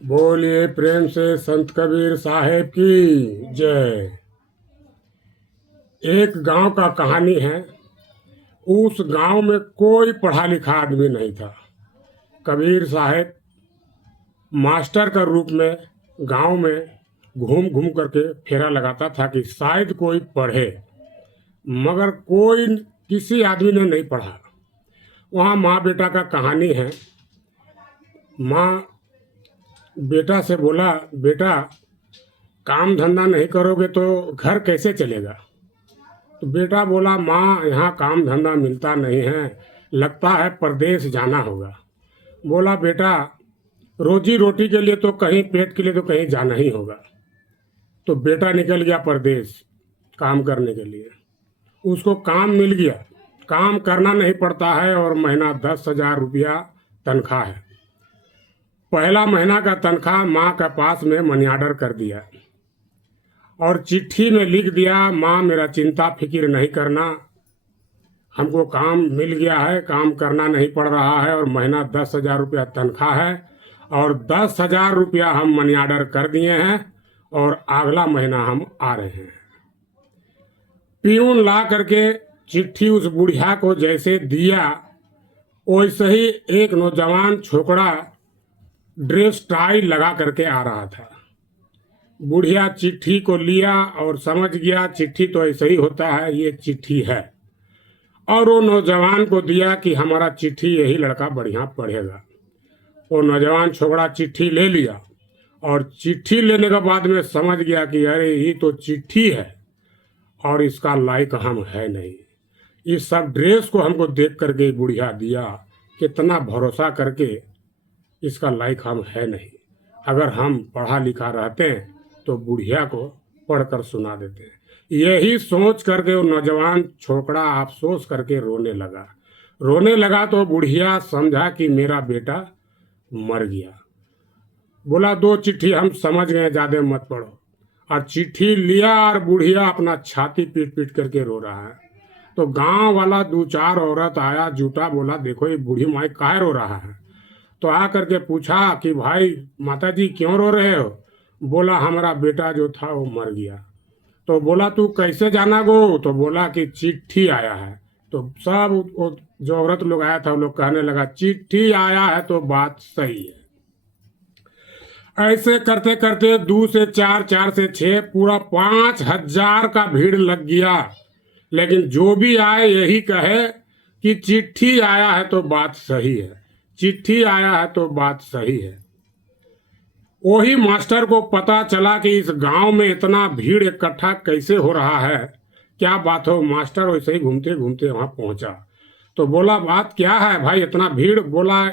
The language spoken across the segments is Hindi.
बोलिए प्रेम से संत कबीर साहेब की जय। एक गांव का कहानी है। उस गांव में कोई पढ़ा लिखा आदमी नहीं था। कबीर साहेब मास्टर का रूप में गांव में घूम घूम करके फेरा लगाता था कि शायद कोई पढ़े, मगर कोई किसी आदमी ने नहीं पढ़ा। वहाँ माँ बेटा का कहानी है। माँ बेटा से बोला, बेटा काम धंधा नहीं करोगे तो घर कैसे चलेगा। तो बेटा बोला, माँ यहाँ काम धंधा मिलता नहीं है, लगता है परदेश जाना होगा। बोला, बेटा रोजी रोटी के लिए तो कहीं, पेट के लिए तो कहीं जाना ही होगा। तो बेटा निकल गया परदेश काम करने के लिए। उसको काम मिल गया, काम करना नहीं पड़ता है और महीना 10,000 रुपया तनख्वाह है। पहला महीना का तनख्वाह माँ के पास में मनी ऑर्डर कर दिया और चिट्ठी में लिख दिया, माँ मेरा चिंता फिक्र नहीं करना, हमको काम मिल गया है, काम करना नहीं पड़ रहा है और महीना 10,000 रुपया तनख्वाह है और 10,000 रुपया हम मनी ऑर्डर कर दिए हैं और अगला महीना हम आ रहे हैं। पियून ला करके चिट्ठी उस बुढ़िया को जैसे दिया, वैसे ही एक नौजवान छोकरा ड्रेस टाई लगा करके आ रहा था। बुढ़िया चिट्ठी को लिया और समझ गया चिट्ठी तो ऐसे ही होता है, ये चिट्ठी है, और वो नौजवान को दिया कि हमारा चिट्ठी यही लड़का बढ़िया पढ़ेगा। वो नौजवान छोकरा चिट्ठी ले लिया और चिट्ठी लेने के बाद में समझ गया कि अरे ये तो चिट्ठी है और इसका लायक हम है नहीं। इस सब ड्रेस को हमको देख करके बुढ़िया दिया, कितना भरोसा करके, इसका लायक हम है नहीं। अगर हम पढ़ा लिखा रहते हैं तो बुढ़िया को पढ़कर सुना देते हैं। यही सोच करके वो नौजवान छोकरा अफसोस करके रोने लगा तो बुढ़िया समझा कि मेरा बेटा मर गया। बोला, दो चिट्ठी हम समझ गए, ज्यादा मत पढ़ो। और चिट्ठी लिया और बुढ़िया अपना छाती पीट पीट करके रो रहा है। तो गांव वाला दो चार औरत आया जुटा, बोला देखो ये बूढ़ी माई काहे रो रहा है। तो आ करके पूछा कि भाई माता जी क्यों रो रहे हो। बोला, हमारा बेटा जो था वो मर गया। तो बोला, तू कैसे जाना गो। तो बोला कि चिट्ठी आया है। तो सब वो जो औरत लोग आया था वो लोग कहने लगा, चिट्ठी आया है तो बात सही है। ऐसे करते करते 2 से 4, 4 से 6, पूरा 5,000 का भीड़ लग गया। लेकिन जो भी आए यही कहे कि चिट्ठी आया है तो बात सही है, चिट्ठी आया है तो बात सही है। वही मास्टर को पता चला कि इस गांव में इतना भीड़ इकट्ठा कैसे हो रहा है, क्या बात हो। मास्टर वैसे ही घूमते घूमते वहां पहुंचा तो बोला, बात क्या है भाई इतना भीड़। बोला,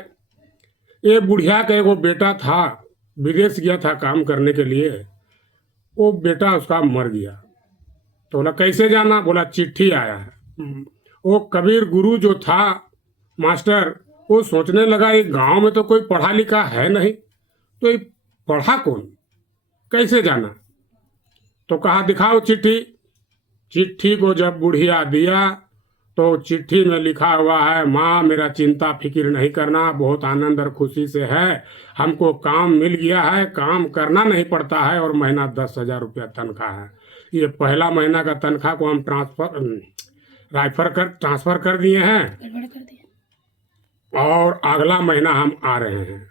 ये बुढ़िया का एगो बेटा था, विदेश गया था काम करने के लिए, वो बेटा उसका मर गया। तो बोला, कैसे जाना। बोला, चिट्ठी आया है। वो कबीर गुरु जो था मास्टर, वो सोचने लगा ये गांव में तो कोई पढ़ा लिखा है नहीं, तो ये पढ़ा कौन, कैसे जाना। तो कहा दिखाओ चिट्ठी। चिट्ठी को जब बुढ़िया दिया तो चिट्ठी में लिखा हुआ है, माँ मेरा चिंता फिक्र नहीं करना, बहुत आनंद और खुशी से है, हमको काम मिल गया है, काम करना नहीं पड़ता है और महीना 10,000 रुपया तनख्वाह है। ये पहला महीना का तनख्वाह को हम ट्रांसफर कर दिए हैं और अगला महीना हम आ रहे हैं।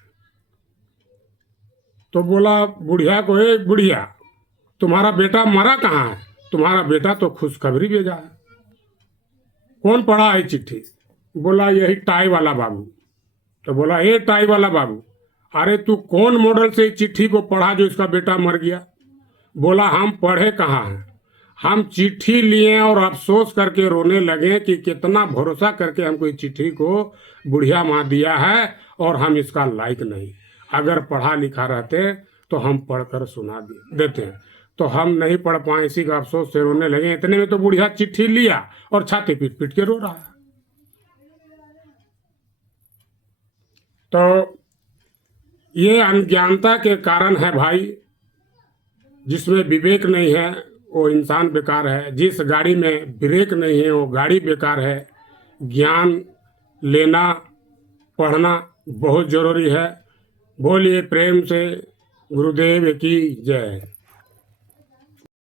तो बोला बुढ़िया को, ए बुढ़िया तुम्हारा बेटा मरा कहाँ है, तुम्हारा बेटा तो खुशखबरी भेजा है। कौन पढ़ा है चिट्ठी। बोला, यही टाई वाला बाबू। तो बोला, ये टाई वाला बाबू, अरे तू कौन मॉडल से चिट्ठी को पढ़ा जो इसका बेटा मर गया। बोला, हम पढ़े कहाँ हैं, हम चिट्ठी लिए और अफसोस करके रोने लगे कि कितना भरोसा करके हमको इस चिट्ठी को बुढ़िया माँ दिया है और हम इसका लायक नहीं। अगर पढ़ा लिखा रहते तो हम पढ़कर सुना देते, तो हम नहीं पढ़ पाए, इसी का अफसोस से रोने लगे। इतने में तो बुढ़िया चिट्ठी लिया और छाती पीट पीट के रो रहा है। तो ये अनज्ञानता के कारण है भाई। जिसमें विवेक नहीं है वो इंसान बेकार है, जिस गाड़ी में ब्रेक नहीं है वो गाड़ी बेकार है। ज्ञान लेना, पढ़ना बहुत जरूरी है। बोलिए प्रेम से गुरुदेव की जय।